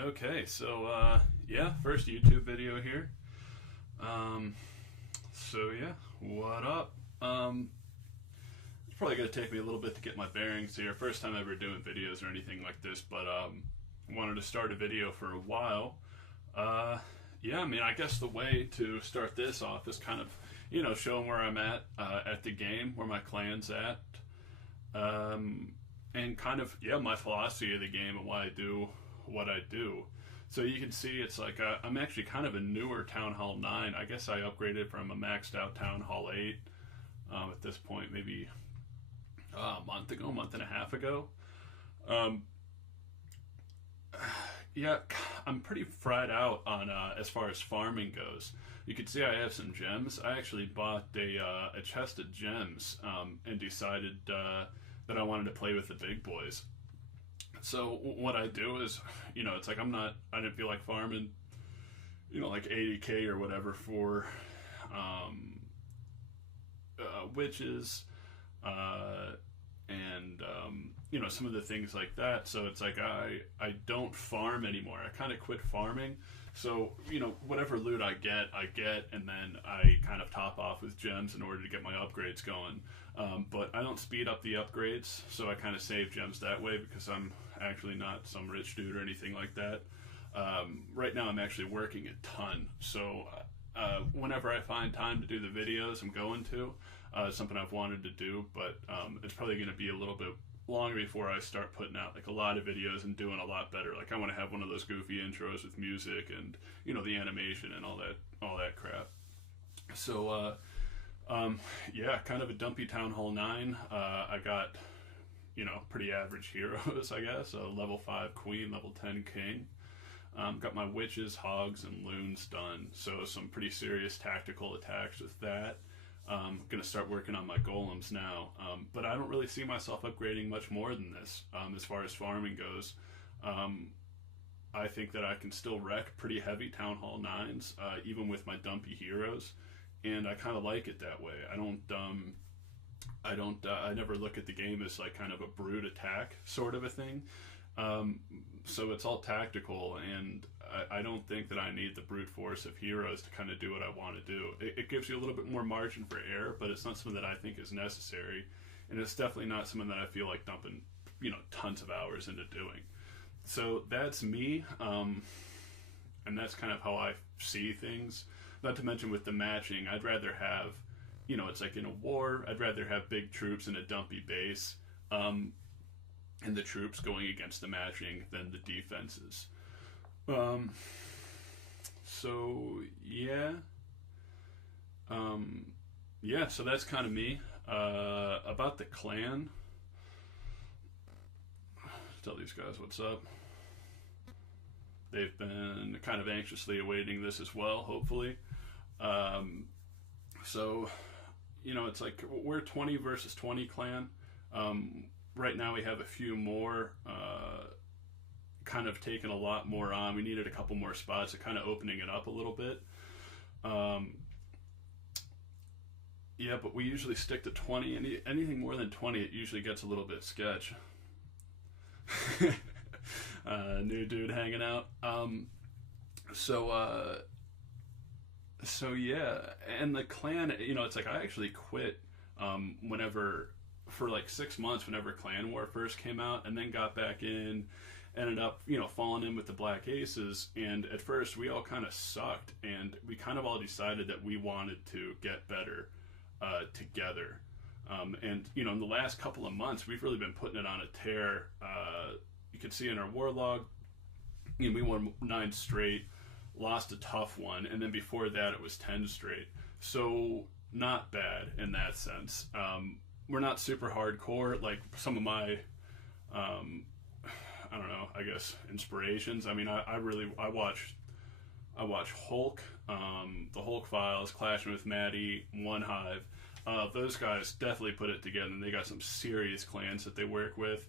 Okay, so yeah, first YouTube video here. So yeah, what up? It's probably gonna take me a little bit to get my bearings here. First time ever doing videos or anything like this, but wanted to start a video for a while. Yeah, I mean, I guess the way to start this off is kind of, showing where I'm at the game, where my clan's at, and kind of, yeah, my philosophy of the game and why I do what I do. So you can see it's like I'm actually kind of a newer Town Hall 9. I guess I upgraded from a maxed out Town Hall 8 at this point, maybe a month ago, a month and a half ago. Yeah, I'm pretty fried out on as far as farming goes. You can see I have some gems. I actually bought a chest of gems and decided that I wanted to play with the big boys. So what I do is, it's like I didn't feel like farming, like 80k or whatever for witches, and some of the things like that. So it's like I don't farm anymore. I kind of quit farming. So whatever loot I get, and then I kind of top off with gems in order to get my upgrades going. But I don't speed up the upgrades, so I kind of save gems that way because I'm actually not some rich dude or anything like that. Right now I'm actually working a ton, so whenever I find time to do the videos, I'm going to. It's something I've wanted to do, but it's probably going to be a little bit longer before I start putting out like a lot of videos and doing a lot better. Like I want to have one of those goofy intros with music and the animation and all that crap. So yeah, kind of a dumpy Town Hall 9. I got pretty average heroes, I guess. A level 5 queen, level 10 king. Got my witches, hogs, and loons done. So some pretty serious tactical attacks with that. Gonna start working on my golems now. But I don't really see myself upgrading much more than this as far as farming goes. I think that I can still wreck pretty heavy Town Hall 9s, even with my dumpy heroes. And I kind of like it that way. I never look at the game as like kind of a brute attack sort of a thing. So it's all tactical, and I don't think that I need the brute force of heroes to kind of do what I want to do. It gives you a little bit more margin for error, but it's not something that I think is necessary, and it's definitely not something that I feel like dumping, tons of hours into doing. So that's me, and that's kind of how I see things. Not to mention with the matching, I'd rather have, it's like in a war, I'd rather have big troops in a dumpy base, and the troops going against the matching than the defenses. So yeah. Yeah, so that's kind of me. About the clan, tell these guys what's up. They've been kind of anxiously awaiting this as well, hopefully. So, it's like we're 20 versus 20 clan. Right now we have a few more kind of taking a lot more on. We needed a couple more spots, so kind of opening it up a little bit. Yeah, but we usually stick to 20. Anything more than 20, it usually gets a little bit sketch. New dude hanging out. So yeah, and the clan, it's like I actually quit whenever, for like 6 months, whenever Clan War first came out, and then got back in, ended up, falling in with the Black Aces, and at first we all kind of sucked, and we kind of all decided that we wanted to get better together. And, in the last couple of months, we've really been putting it on a tear. You can see in our war log, we won 9 straight, lost a tough one, and then before that it was 10 straight. So not bad in that sense. We're not super hardcore like some of my, I don't know, I guess inspirations. I mean, I watch Hulk, the Hulk Files, Clashing with Maddie, One Hive. Those guys definitely put it together, and they got some serious clans that they work with.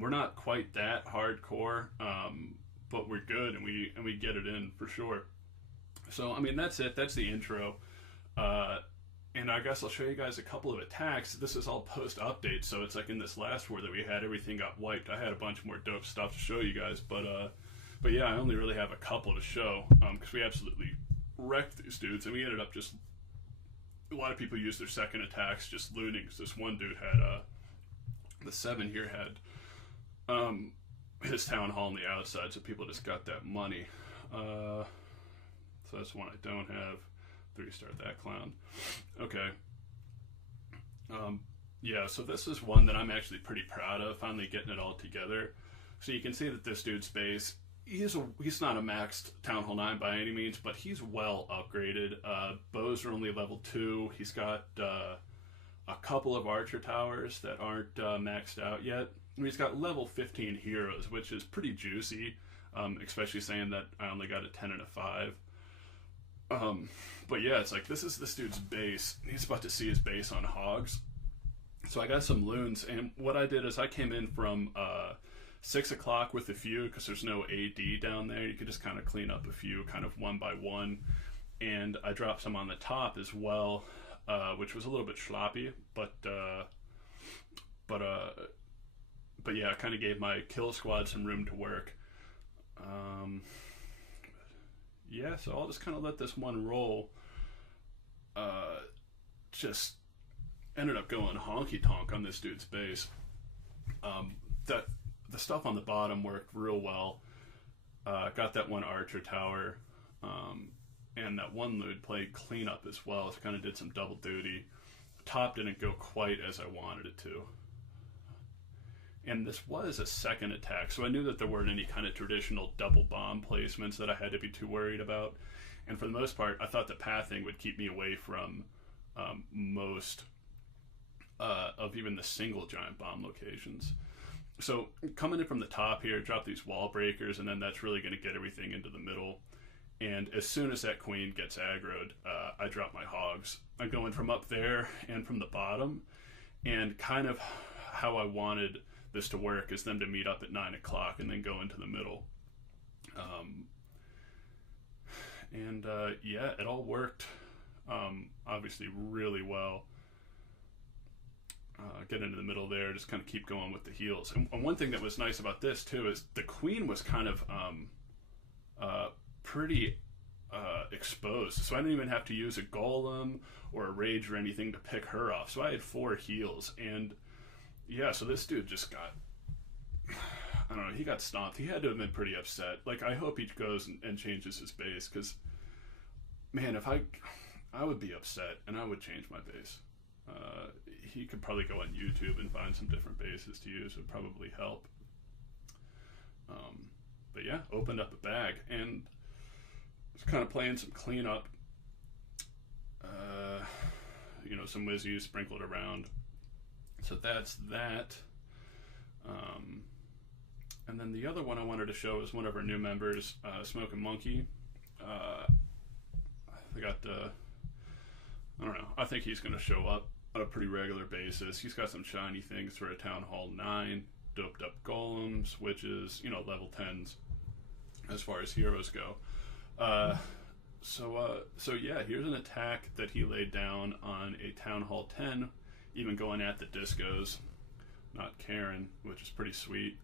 We're not quite that hardcore, but we're good, and we get it in for sure. So I mean, that's it. That's the intro. And I guess I'll show you guys a couple of attacks. This is all post-update, so it's like in this last war that we had, everything got wiped. I had a bunch more dope stuff to show you guys, but But yeah, I only really have a couple to show because we absolutely wrecked these dudes, and we ended up just a lot of people use their second attacks just looting. Because this one dude had the 7 here had his town hall on the outside, so people just got that money. So that's one I don't have. 3-star that clown. Okay. Yeah, so this is one that I'm actually pretty proud of, finally getting it all together. So you can see that this dude's base, he's not a maxed Town Hall 9 by any means, but he's well upgraded. Bows are only level 2. He's got a couple of archer towers that aren't maxed out yet. And he's got level 15 heroes, which is pretty juicy, especially saying that I only got a 10 and a 5. But yeah, it's like, this is this dude's base. He's about to see his base on hogs. So I got some loons, and what I did is I came in from 6 o'clock with a few, because there's no AD down there. You could just kind of clean up a few, kind of one by one. And I dropped some on the top as well, which was a little bit sloppy, but yeah, I kind of gave my kill squad some room to work. Yeah, so I'll just kind of let this one roll. Just ended up going honky tonk on this dude's base. That the stuff on the bottom worked real well. Got that one archer tower, and that one loot played cleanup as well. So kind of did some double duty. Top didn't go quite as I wanted it to. And this was a second attack, so I knew that there weren't any kind of traditional double bomb placements that I had to be too worried about. And for the most part, I thought the pathing would keep me away from most of even the single giant bomb locations. So coming in from the top here, drop these wall breakers, and then that's really going to get everything into the middle. And as soon as that queen gets aggroed, I drop my hogs. I'm going from up there and from the bottom, and kind of how I wanted this to work is them to meet up at 9 o'clock and then go into the middle. Yeah, it all worked obviously really well. Get into the middle there, just kind of keep going with the heals. And one thing that was nice about this too is the queen was kind of pretty exposed, so I didn't even have to use a golem or a rage or anything to pick her off. So I had 4 heals, and yeah, so this dude just got, I don't know, he got stomped. He had to have been pretty upset. Like, I hope he goes and changes his base, because, man, if I would be upset, and I would change my base. He could probably go on YouTube and find some different bases to use. It would probably help. But yeah, opened up a bag, and was kind of playing some cleanup. You know, some Wizzies sprinkled around. So that's that. And then the other one I wanted to show is one of our new members, Smoking Monkey. I don't know, I think he's going to show up on a pretty regular basis. He's got some shiny things for a Town Hall 9, doped up golems, which is, you know, level 10s as far as heroes go. So yeah, here's an attack that he laid down on a Town Hall 10, even going at the discos, not Karen, which is pretty sweet.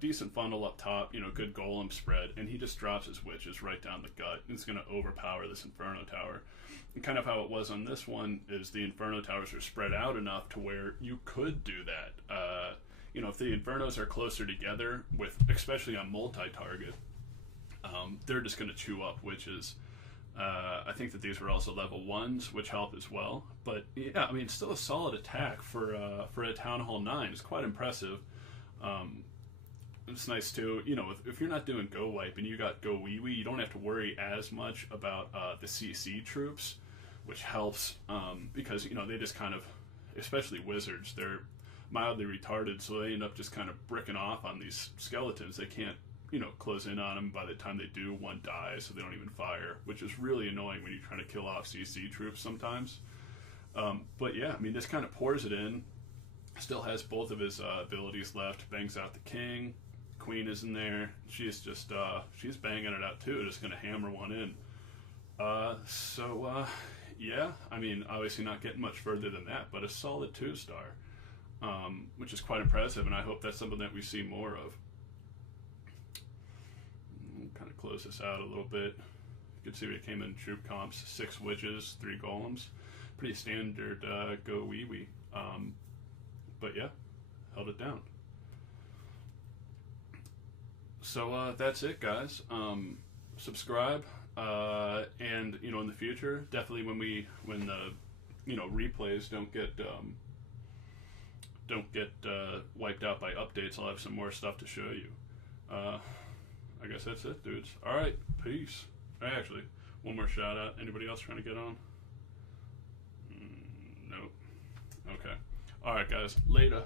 Decent funnel up top, you know, good golem spread, and he just drops his witches right down the gut. It's going to overpower this Inferno Tower. And kind of how it was on this one is the Inferno Towers are spread out enough to where you could do that. You know, if the Infernos are closer together, with especially on multi-target, they're just going to chew up witches. I think that these were also level 1s, which help as well. But yeah, I mean, still a solid attack for a Town Hall 9. It's quite impressive. It's nice too, you know, if you're not doing Go Wipe and you got HoLoWiWi, you don't have to worry as much about the CC troops, which helps because, you know, they just kind of, especially wizards, they're mildly retarded, so they end up just kind of bricking off on these skeletons. They can't, you know, close in on them. By the time they do, one dies, so they don't even fire, which is really annoying when you're trying to kill off CC troops sometimes. But yeah, I mean, this kind of pours it in. Still has both of his abilities left. Bangs out the king. Queen is in there. She's just she's banging it out too, just gonna hammer one in. Yeah, I mean, obviously not getting much further than that, but a solid 2-star, which is quite impressive, and I hope that's something that we see more of. close this out a little bit. You can see it came in troop comps, 6 witches, 3 golems. Pretty standard HoLoWiWi. But yeah, held it down. So that's it, guys. Subscribe, and in the future, definitely when the replays don't get wiped out by updates, I'll have some more stuff to show you. I guess that's it, dudes. All right, peace. Actually, one more shout out. Anybody else trying to get on? Nope. Okay. All right, guys. Later.